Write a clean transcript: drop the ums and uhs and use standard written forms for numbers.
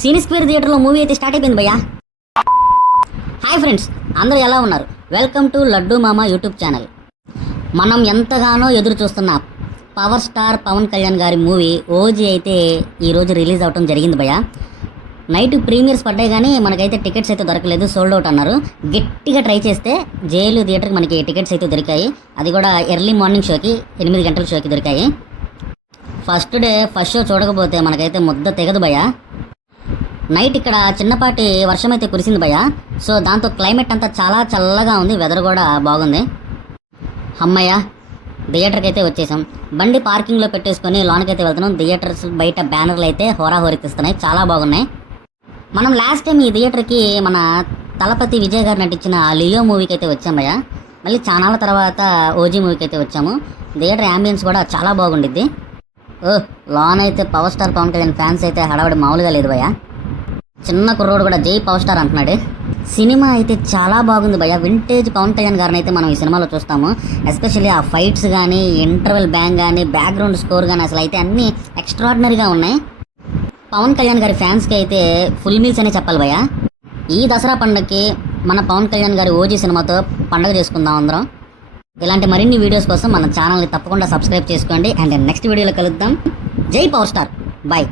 Cine square థియేటర్లో movie అయితే start అయిపోయింది భయ్యా. హాయ్ ఫ్రెండ్స్, అందరూ ఎలా ఉన్నారు? వెల్కమ్ టు లడ్డు మామ యూట్యూబ్ ఛానల్. మనం ఎంతగానో ఎదురు చూస్తున్న పవర్ స్టార్ పవన్ కళ్యాణ్ గారి మూవీ ఓజీ అయితే ఈరోజు రిలీజ్ అవడం జరిగింది భయ్యా. నైట్ ప్రీమియర్స్ పడ్డాయి కానీ మనకైతే టికెట్స్ అయితే దొరకలేదు, సోల్డ్ అవుట్ అన్నారు. గట్టిగా ట్రై చేస్తే జేఎల్యూ థియేటర్కి మనకి టికెట్స్ అయితే దొరికాయి. అది కూడా ఎర్లీ మార్నింగ్ షోకి 8 గంటల షోకి దొరికాయి. ఫస్ట్ డే ఫస్ట్ షో చూడకపోతే మనకైతే ముద్ద తెగదు భయ్యా. నైట్ ఇక్కడ చిన్నపాటి వర్షం అయితే కురిసింది భయ్యా. సో దాంతో క్లైమేట్ అంతా చాలా చల్లగా ఉంది, వెదర్ కూడా బాగుంది. అమ్మయ్య, థియేటర్కి అయితే వచ్చేసాం. బండి పార్కింగ్లో పెట్టేసుకొని లోనకైతే వెళ్తున్నాం. థియేటర్స్ బయట బ్యానర్లు అయితే హోరాహోరెత్తిస్తున్నాయి, చాలా బాగున్నాయి. మనం లాస్ట్ టైం ఈ థియేటర్కి మన తలపతి విజయ్ గారు నటించిన లియో మూవీకి అయితే వచ్చాం భయ్యా. మళ్ళీ చాలా తర్వాత ఓజీ మూవీకి అయితే వచ్చాము. థియేటర్ యాంబియన్స్ కూడా చాలా బాగుండిద్ది. లోన్ అయితే power star Pawan Kalyan fans అయితే హడావడి మామూలుగా లేదు భయ్యా. చిన్న కుర్రోడు కూడా జై పవర్ స్టార్ అంటున్నాడు. సినిమా అయితే చాలా బాగుంది భయ్యా. వింటేజ్ పవన్ కళ్యాణ్ గారిని అయితే మనం ఈ సినిమాలో చూస్తాము. ఎస్పెషల్లీ ఆ ఫైట్స్ కానీ, ఇంటర్వెల్ బ్యాంగ్ కానీ, బ్యాక్గ్రౌండ్ స్కోర్ కానీ అసలు అయితే అన్నీ ఎక్స్ట్రాడినరీగా ఉన్నాయి. పవన్ కళ్యాణ్ గారి ఫ్యాన్స్కి అయితే ఫుల్ మీల్స్ అనే చెప్పాలి భయ్యా. ఈ దసరా పండుగకి మన పవన్ కళ్యాణ్ గారి ఓజీ సినిమాతో పండుగ చేసుకుందాం అందరం. ఇలాంటి మరిన్ని వీడియోస్ కోసం మన ఛానల్ని తప్పకుండా సబ్స్క్రైబ్ చేసుకోండి. అండ్ నెక్స్ట్ వీడియోలో కలుద్దాం. జై పవర్ స్టార్, బాయ్.